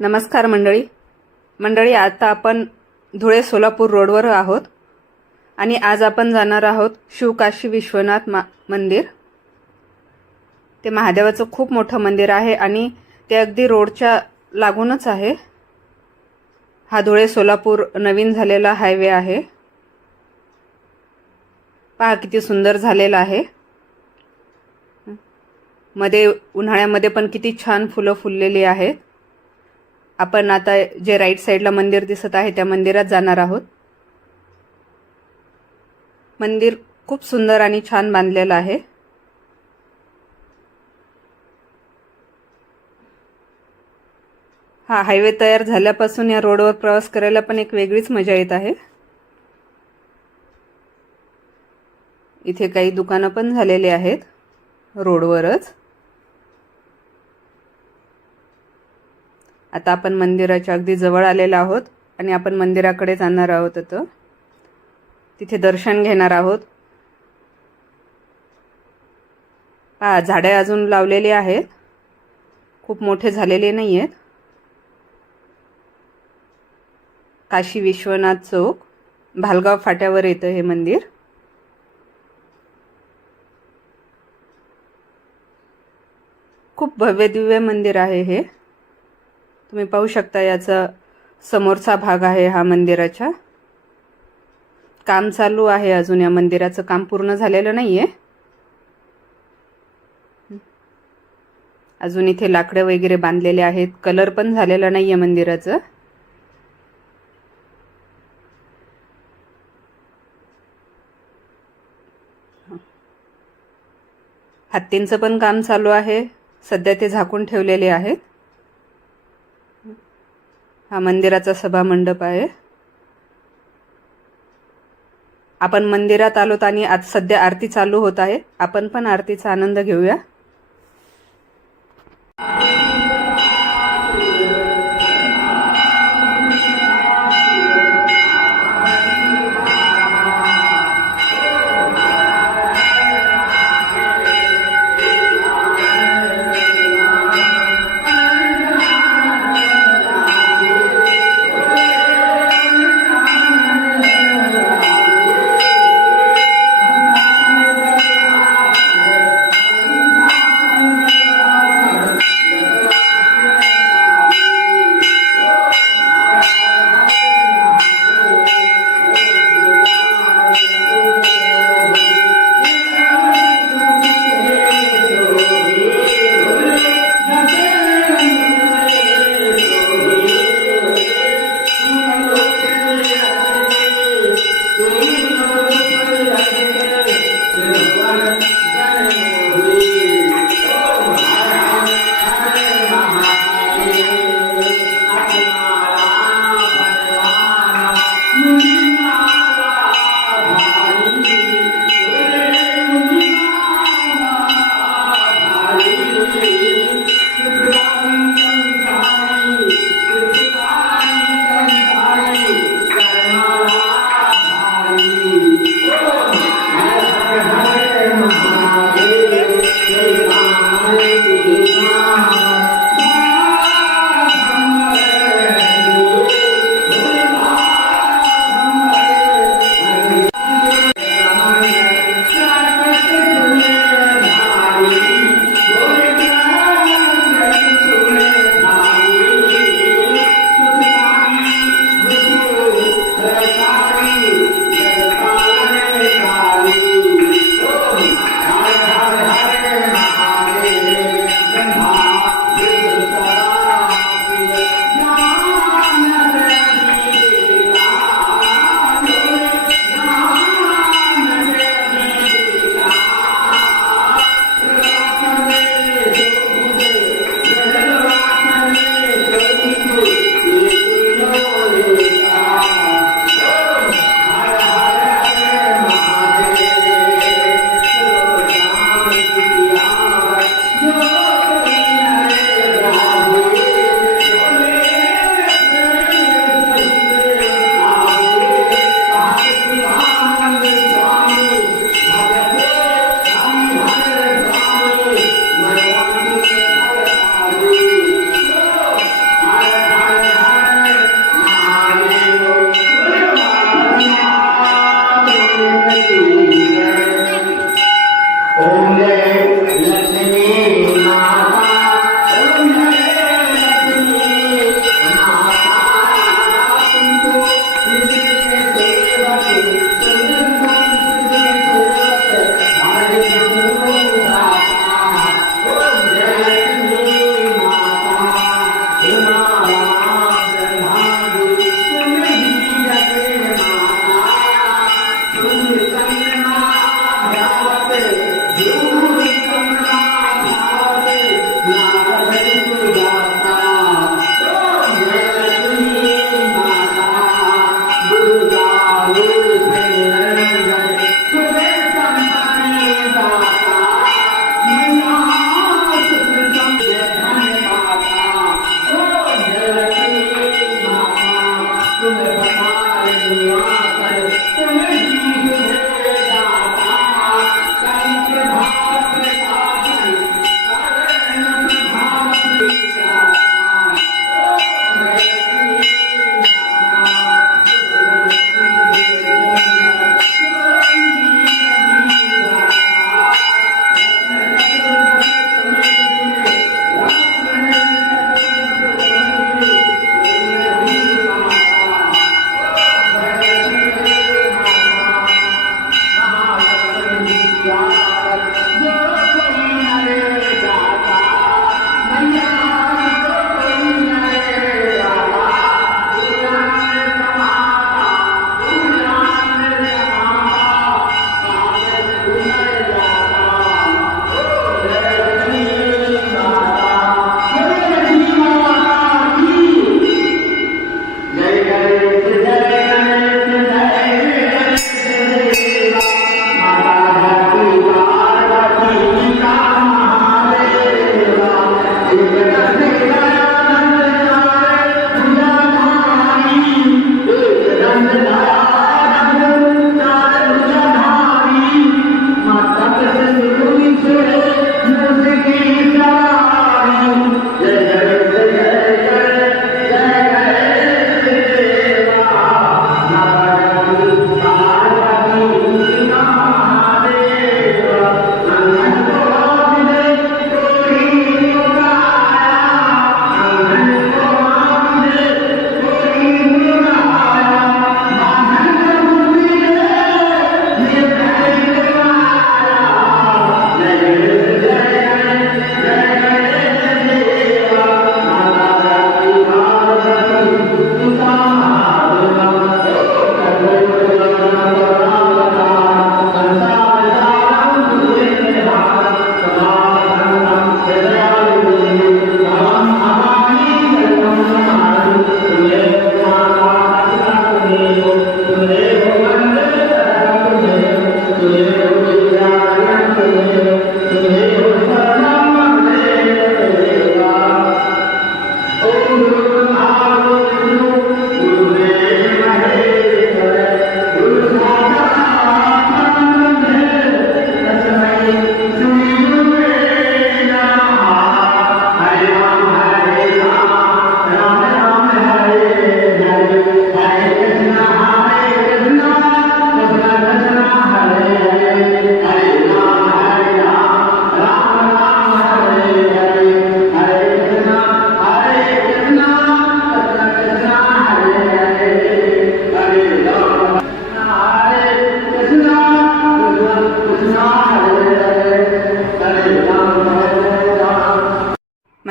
नमस्कार मंडळी, आता आपण धुळे सोलापूर रोडवर आहोत आणि आज आपण जाणार आहोत शिवकाशी विश्वनाथ मंदिर। ते महादेवाचं खूप मोठं मंदिर आहे आणि ते अगदी रोडच्या लागूनच आहे। हा धुळे सोलापूर नवीन झालेला हायवे आहे। पहा किती सुंदर झालेला आहे। मध्ये उन्हाळ्यामध्ये पण किती छान फुलं फुललेली आहेत। आपण आता जे राईट साइडला मंदिर दिसत आहे त्या मंदिरात जाणार आहोत। मंदिर खूप सुंदर आणि छान बांधलेलं आहे। हा हायवे तयार झाल्यापासून या रोडवर प्रवास करायला पण एक वेगळीच मजा येत आहे। इथे काही दुकानं पण झालेली आहेत रोडवरच। आता आपण मंदिराच्या अगदी जवळ आलेलो आहोत आणि आपण मंदिराकडे जाणार आहोत। तिथे दर्शन घेणार आहोत। झाडे अजून लावलेली आहेत, खूप मोठे झालेले नाहीयेत। काशी विश्वनाथ चौक, भालगाव फाट्यावर येतं हे मंदिर। खूप भव्य दिव्य मंदिर आहे हे। तुम्ही पाहू शकता, याचा समोरचा भाग आहे हा मंदिराचा। काम चालू आहे, अजून या मंदिराचं काम पूर्ण झालेलं नाहीये। अजून इथे लाकडं वगैरे बांधलेले आहेत, कलर पण झालेला नाहीये मंदिराचं। हत्तींचं पण काम चालू आहे, सध्या ते झाकून ठेवलेले आहेत। हा मंदिराचा सभा मंडप आहे। आपण मंदिरात आलोत आणि आज सध्या आरती चालू होत आहे। आपण पण आरतीचा आनंद घेऊया।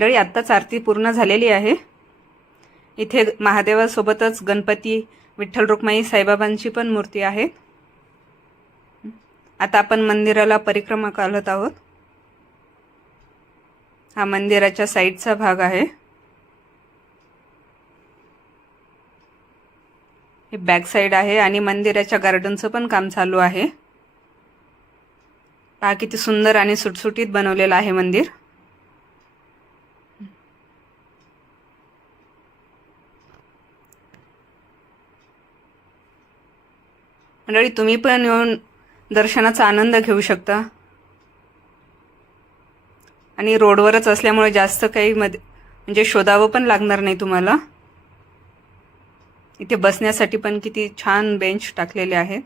मंडळी आत्ताच आरती पूर्ण झालेली आहे. इथे महादेवासोबतच गणपती, विठ्ठल रुक्माई, साईबाबांची पण मूर्ती आहे. आता आपण मंदिराला परिक्रमा करत आहोत. हा मंदिराच्या साईडचा भाग आहे. हे बॅक साईड आहे आणि मंदिराच्या गार्डनचं पण काम चालू आहे. पहा किती सुंदर आणि सुटसुटीत बनवलेलं आहे मंदिर. मंडळी तुम्ही पण येऊन दर्शनाचा आनंद घेऊ शकता. आणि रोडवरच असल्यामुळे जास्त काही म्हणजे शोधावं पण लागणार नाही तुम्हाला. इथे बसण्यासाठी पण किती छान बेंच टाकलेले आहेत.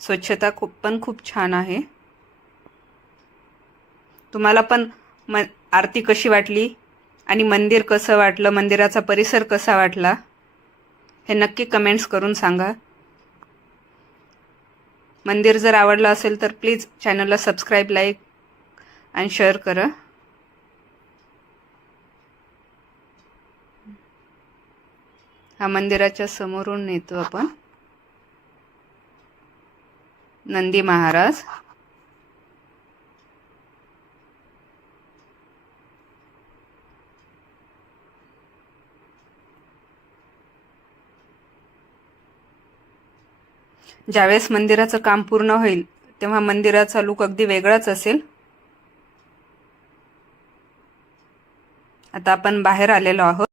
स्वच्छता खूप छान आहे. तुम्हाला पण आरती कशी वाटली आणि मंदिर कसं वाटलं, मंदिराचा परिसर कसा वाटला हे नक्की कमेंट्स करून सांगा. मंदिर जर आवडलं असेल तर प्लीज चॅनलला सबस्क्राईब, लाईक आणि शेअर करा. हा मंदिराच्या समोरून नेतो आपण नंदी महाराज. ज्यावेळेस मंदिराचं काम पूर्ण होईल तेव्हा मंदिराचा लुक अगदी वेगळाच असेल. आता आपण बाहेर आलेलो आहोत.